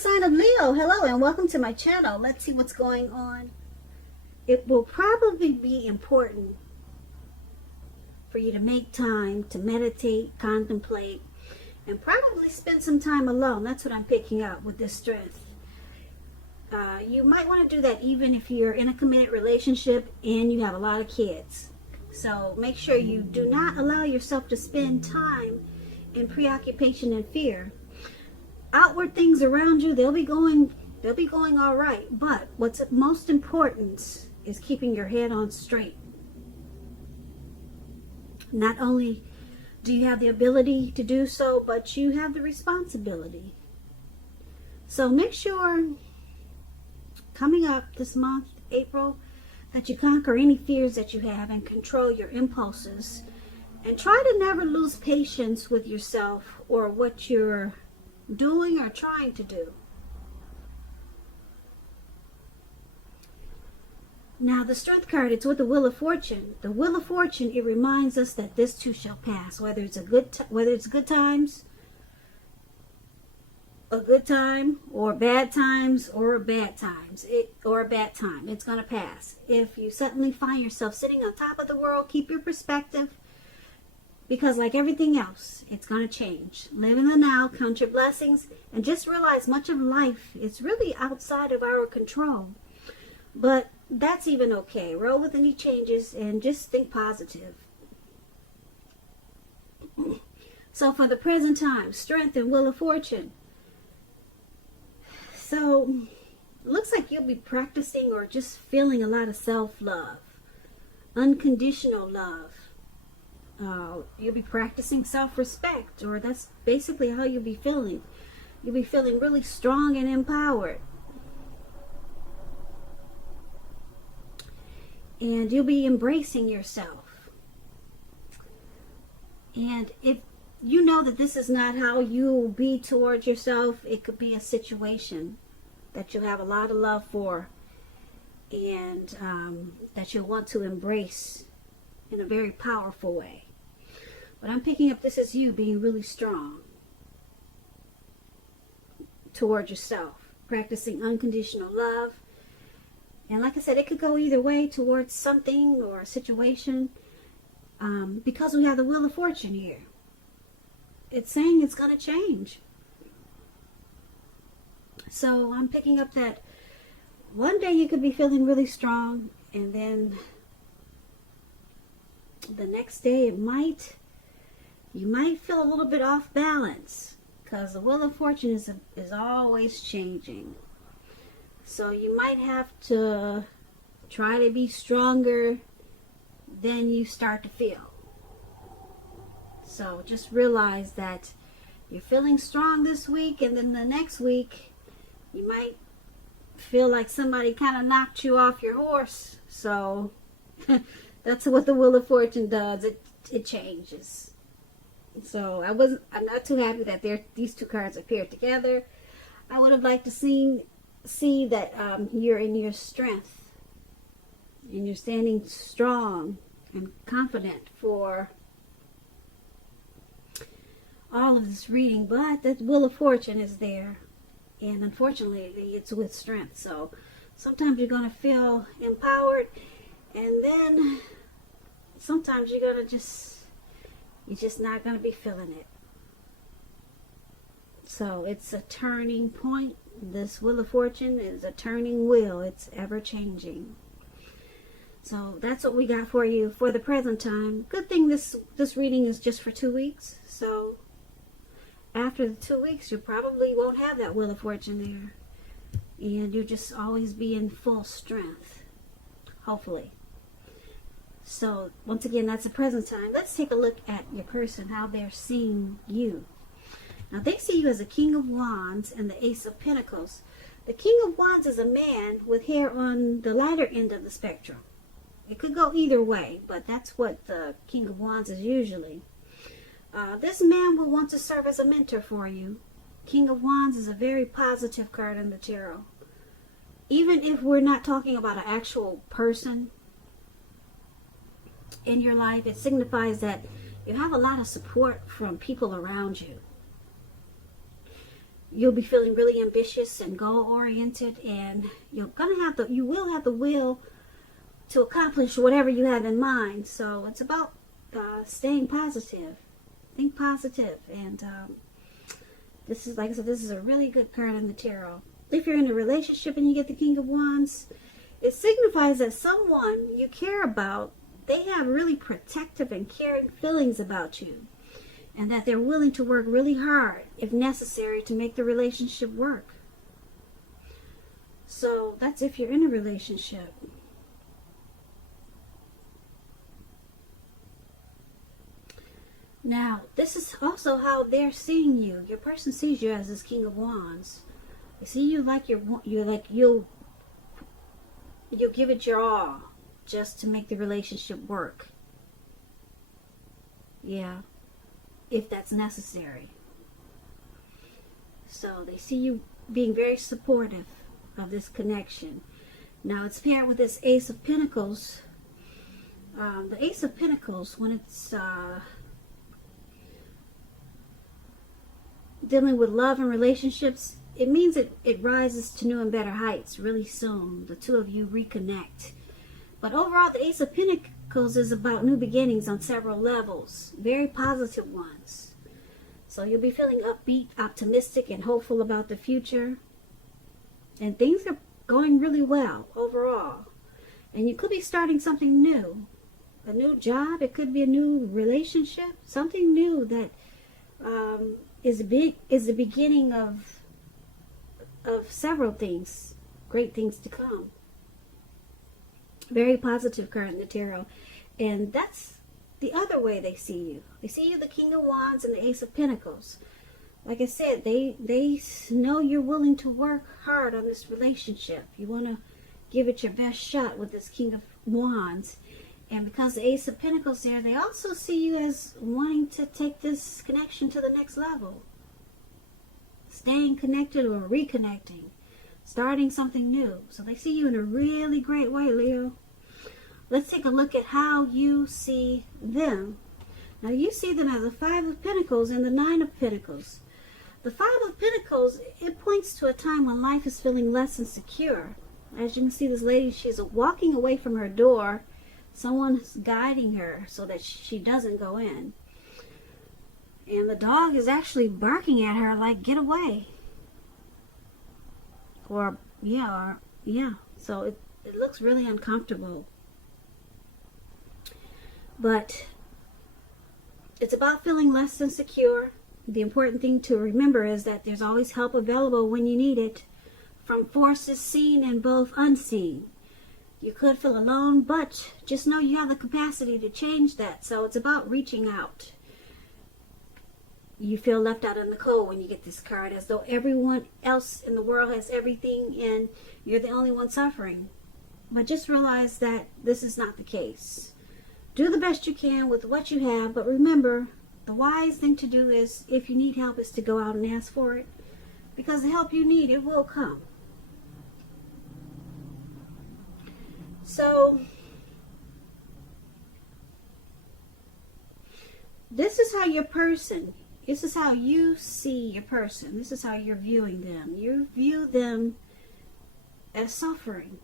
sign of Leo. Hello and welcome to my channel. Let's see what's going on. It will probably be important for you to make time to meditate, contemplate, and probably spend some time alone. That's what I'm picking up with this strength. You might want to do that even if you're in a committed relationship and you have a lot of kids. So make sure you do not allow yourself to spend time in preoccupation and fear. Outward things around you, they'll be going all right. But what's most important is keeping your head on straight. Not only do you have the ability to do so, but you have the responsibility. So make sure coming up this month, April, that you conquer any fears that you have and control your impulses. And try to never lose patience with yourself or what you're doing or trying to do. Now the Strength card, it's with the Wheel of Fortune. The Wheel of Fortune, it reminds us that this too shall pass. Whether it's good times, a good time, or bad times, or a bad times, or a bad time, it's gonna pass. If you suddenly find yourself sitting on top of the world, keep your perspective, because like everything else, it's gonna change. Live in the now, count your blessings, and just realize much of life is really outside of our control. But that's even okay. Roll with any changes and just think positive. So for the present time, Strength and Wheel of Fortune. So looks like you'll be practicing or just feeling a lot of self-love, unconditional love. You'll be practicing self-respect, or that's basically how you'll be feeling. You'll be feeling really strong and empowered. And you'll be embracing yourself. And if you know that this is not how you'll be towards yourself, it could be a situation that you'll have a lot of love for, and that you'll want to embrace in a very powerful way. But I'm picking up this as you being really strong towards yourself, practicing unconditional love. And like I said, it could go either way towards something or a situation, because we have the Wheel of Fortune here. It's saying it's going to change. So I'm picking up that one day you could be feeling really strong, and then the next day you might feel a little bit off balance, because the Wheel of Fortune is always changing. So you might have to try to be stronger than you start to feel. So just realize that you're feeling strong this week, and then the next week you might feel like somebody kind of knocked you off your horse. So that's what the Wheel of Fortune does. It changes. So I'm not too happy that these two cards appeared together. I would have liked to see that you're in your strength and you're standing strong and confident for all of this reading, but that Wheel of Fortune is there, and unfortunately it's with strength. So sometimes you're going to feel empowered, and then sometimes you're just not going to be feeling it. So it's a turning point. This Wheel of Fortune is a turning wheel. It's ever changing. So that's what we got for you for the present time. Good thing this reading is just for 2 weeks. So after the 2 weeks, you probably won't have that Wheel of Fortune there. And you'll just always be in full strength. Hopefully. So once again, that's the present time. Let's take a look at your person, how they're seeing you. Now they see you as a King of Wands and the Ace of Pentacles. The King of Wands is a man with hair on the lighter end of the spectrum. It could go either way, but that's what the King of Wands is usually. This man will want to serve as a mentor for you. King of Wands is a very positive card in the tarot. Even if we're not talking about an actual person in your life, it signifies that you have a lot of support from people around you. you'll be feeling really ambitious and goal-oriented, and you will have the will to accomplish whatever you have in mind. So it's about staying positive. Think positive. And this is, like I said, this is a really good card in the tarot. If you're in a relationship and you get the King of Wands, it signifies that someone you care about, they have really protective and caring feelings about you, and that they're willing to work really hard if necessary to make the relationship work. So that's if you're in a relationship. Now, this is also how they're seeing you. Your person sees you as this King of Wands. They see you like you'll give it your all just to make the relationship work. Yeah, if that's necessary. So they see you being very supportive of this connection. Now it's paired with this Ace of Pentacles. The Ace of Pentacles, when it's dealing with love and relationships, it means it rises to new and better heights really soon. The two of you reconnect. But overall, the Ace of Pentacles is about new beginnings on several levels. Very positive ones. So you'll be feeling upbeat, optimistic, and hopeful about the future. And things are going really well overall. And you could be starting something new. A new job. It could be a new relationship. Something new that is the beginning of several things. Great things to come. Very positive card in the tarot. And that's the other way they see you. They see you the King of Wands and the Ace of Pentacles. Like I said, they know you're willing to work hard on this relationship. You want to give it your best shot with this King of Wands. And because the Ace of Pentacles there, they also see you as wanting to take this connection to the next level. Staying connected or reconnecting. Starting something new. So they see you in a really great way, Leo. Let's take a look at how you see them. Now you see them as the Five of Pentacles and the Nine of Pentacles. The Five of Pentacles, it points to a time when life is feeling less insecure. As you can see, this lady, she's walking away from her door. Someone's guiding her so that she doesn't go in. And the dog is actually barking at her like, get away. So it looks really uncomfortable. But it's about feeling less insecure. The important thing to remember is that there's always help available when you need it, from forces seen and both unseen. You could feel alone, but just know you have the capacity to change that. So it's about reaching out. You feel left out in the cold when you get this card, as though everyone else in the world has everything and you're the only one suffering. But just realize that this is not the case. Do the best you can with what you have, but remember, the wise thing to do is, if you need help, is to go out and ask for it. Because the help you need, it will come. So, this is how your person, this is how you see your person. This is how you're viewing them. You view them as suffering.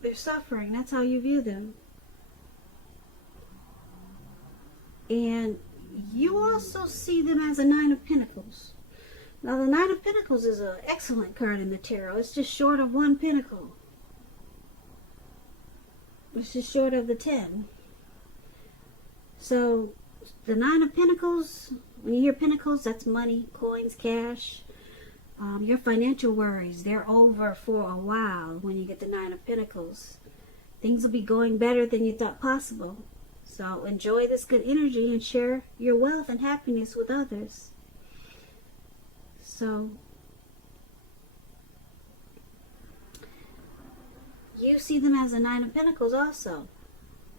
They're suffering. That's how you view them. And you also see them as a Nine of Pentacles. Now, the Nine of Pentacles is an excellent card in the tarot. It's just short of one pentacle. It's just short of the 10. So, the Nine of Pentacles, when you hear pentacles, that's money, coins, cash. Your financial worries, they're over for a while when you get the Nine of Pentacles. Things will be going better than you thought possible. So enjoy this good energy and share your wealth and happiness with others. So you see them as a Nine of Pentacles also.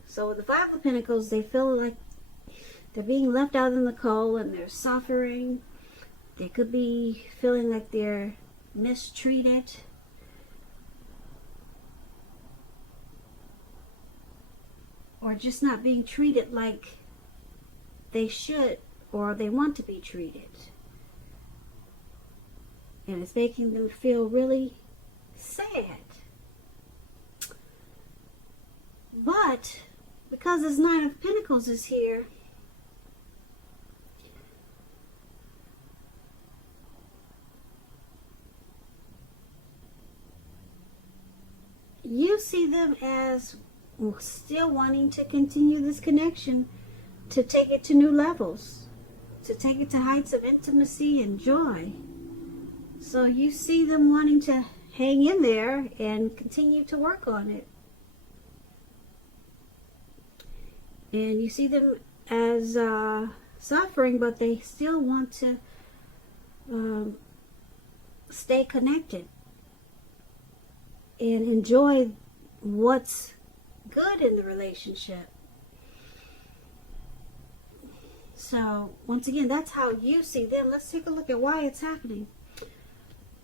So with the Five of Pentacles, they feel like they're being left out in the cold and they're suffering. They could be feeling like they're mistreated. Or just not being treated like they should or they want to be treated. And it's making them feel really sad. But because this Nine of Pentacles is here, you see them as still wanting to continue this connection, to take it to new levels, to take it to heights of intimacy and joy. So you see them wanting to hang in there and continue to work on it. And you see them as suffering, but they still want to stay connected and enjoy what's good in the relationship. So once again, that's how you see them. Let's take a look at why it's happening.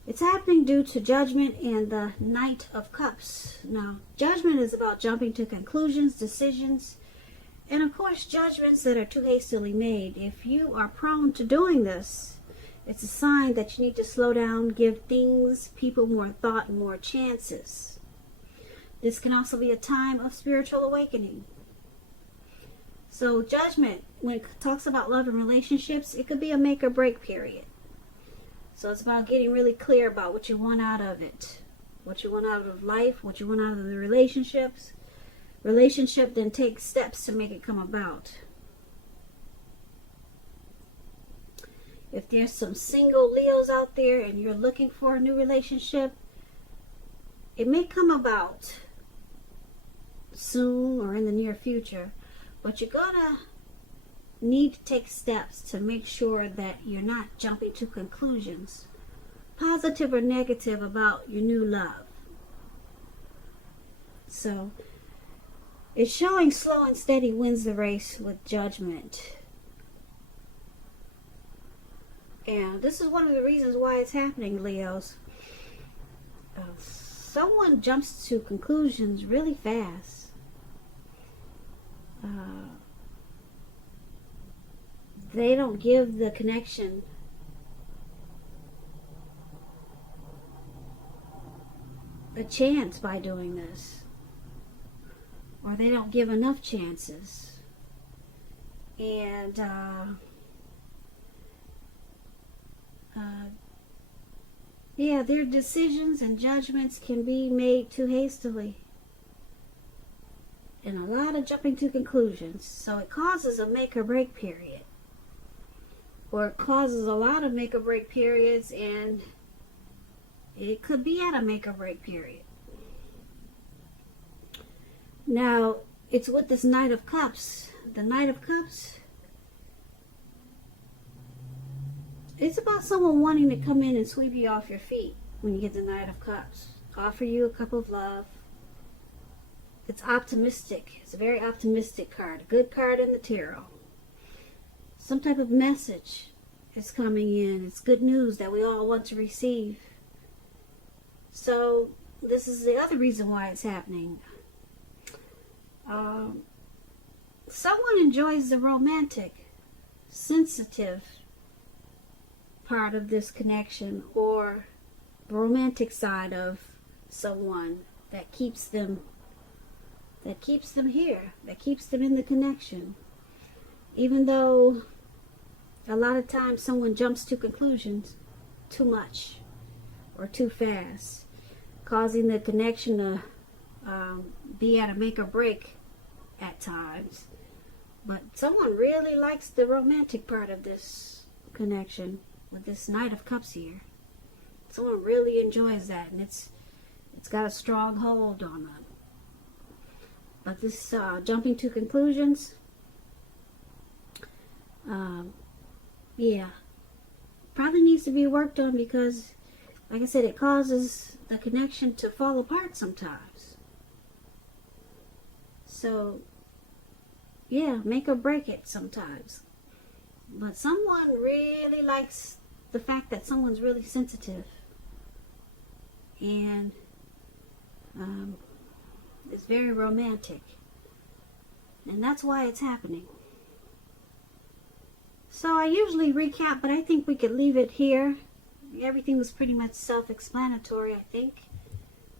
It's happening due to Judgment and the Knight of Cups. Now, Judgment is about jumping to conclusions, decisions, and of course, judgments that are too hastily made. If you are prone to doing this, it's a sign that you need to slow down, give things, people more thought, and more chances. This can also be a time of spiritual awakening. So Judgment, when it talks about love and relationships, it could be a make or break period. So it's about getting really clear about what you want out of it, what you want out of life, what you want out of the relationships. Relationship then takes steps to make it come about. If there's some single Leos out there and you're looking for a new relationship, it may come about soon or in the near future, but you're gonna need to take steps to make sure that you're not jumping to conclusions, positive or negative, about your new love. So it's showing slow and steady wins the race with Judgment. And this is one of the reasons why it's happening, Leos. Someone jumps to conclusions really fast. They don't give the connection a chance by doing this. Or they don't give enough chances. And yeah, their decisions and judgments can be made too hastily. And a lot of jumping to conclusions. So it causes a make or break period. Or it causes a lot of make or break periods, and it could be at a make or break period. Now, it's with this Knight of Cups. The Knight of Cups, it's about someone wanting to come in and sweep you off your feet when you get the Knight of Cups. Offer you a cup of love. It's optimistic. It's a very optimistic card. A good card in the tarot. Some type of message is coming in. It's good news that we all want to receive. So this is the other reason why it's happening. Someone enjoys the romantic, sensitive part of this connection, or the romantic side of someone that keeps them here, that keeps them in the connection. Even though a lot of times someone jumps to conclusions too much or too fast, causing the connection to be at a make or break at times. But someone really likes the romantic part of this connection with this Knight of Cups here. Someone really enjoys that, and it's got a strong hold on them. But this jumping to conclusions, yeah, probably needs to be worked on, because, like I said, it causes the connection to fall apart sometimes. So, yeah, make or break it sometimes. But someone really likes the fact that someone's really sensitive. And it's very romantic. And that's why it's happening. So I usually recap, but I think we could leave it here. Everything was pretty much self-explanatory, I think.